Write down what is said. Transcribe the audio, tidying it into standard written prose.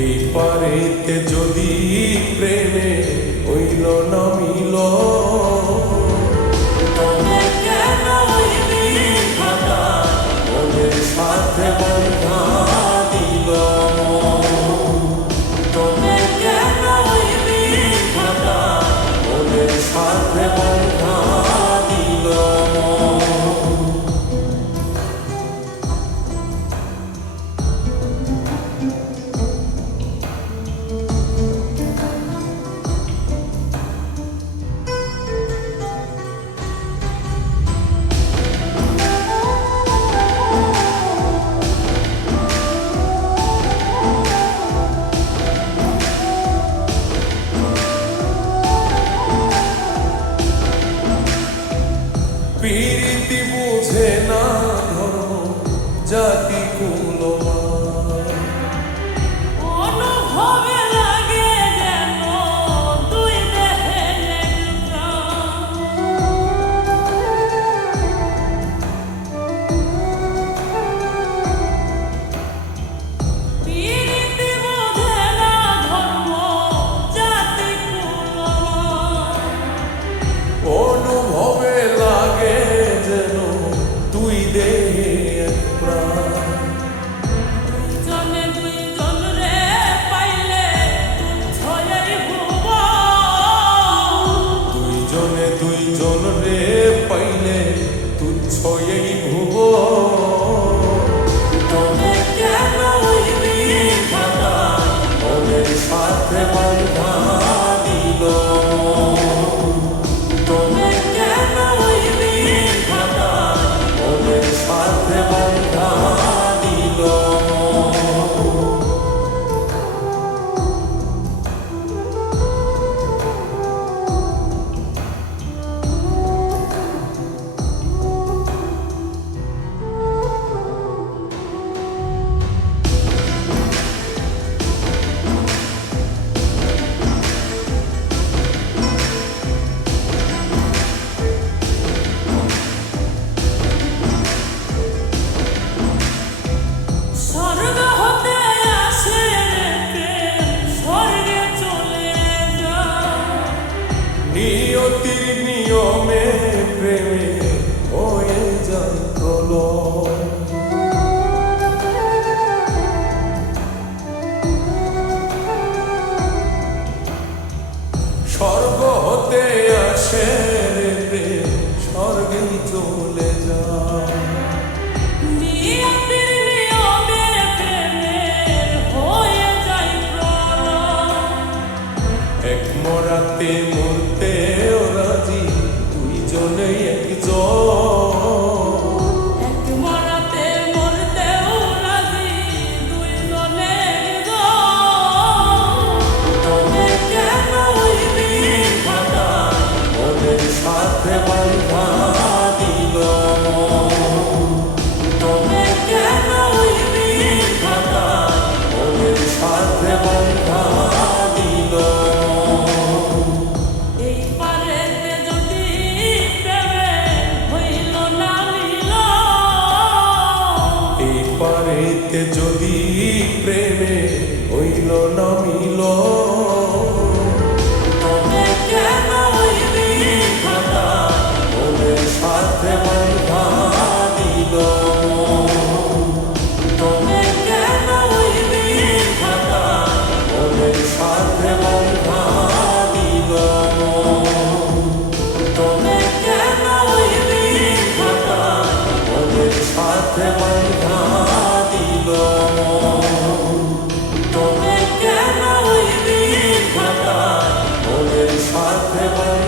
এই পারেতে যদি প্রেমে হইল না মিল, তবে কেন হইলি খাতা মনের সাথে বন্ধা দিল? তবে কেন হইলি খাতা মনের সাথে বন্ধা দিল? প্রীতি বুঝে না ধর্ম জাতি কুলমান, অনুভবে লাগে যেন দুই দেহের প্রাণ। প্রীতি বোঝে না ধর্ম জাতি কুলমান, অনুভবে লাগে যেন দুই দেহে এক প্রাণ। দুইজনে দুইজন রে পাইলে তুচ্ছ এই ভুবন। দুইজনে দুইজন রে পাইলে তুচ্ছ এই ভুবন। তবে কেন হইলি খাতা মনের সাথে বন্ধা দিল? তবে কেন হইলি খাতা মনের সাথে বন্ধা দিল? স্বর্গ হতে আসে প্রেম, স্বর্গে চলে যায়। নিয়তির নিয়মে প্রেমে হয়ে যায় প্রলয়। স্বর্গ হতে আসে রে প্রেম, স্বর্গেই চলে যায়। নিয়তির নিয়মে প্রেমের হয়ে যায় প্রলয়। এক মরাতে মরতে রাজি দুইজনেই একজন। এক মরাতে মরতেও রাজি দুইজনে একজন। তবে কেন হইলি খাতা মনের সাথে বন্ধা দিল? তবে কেন হইলি খাতা মনের সাথে বন্ধা দিল? সাথে বাড়ি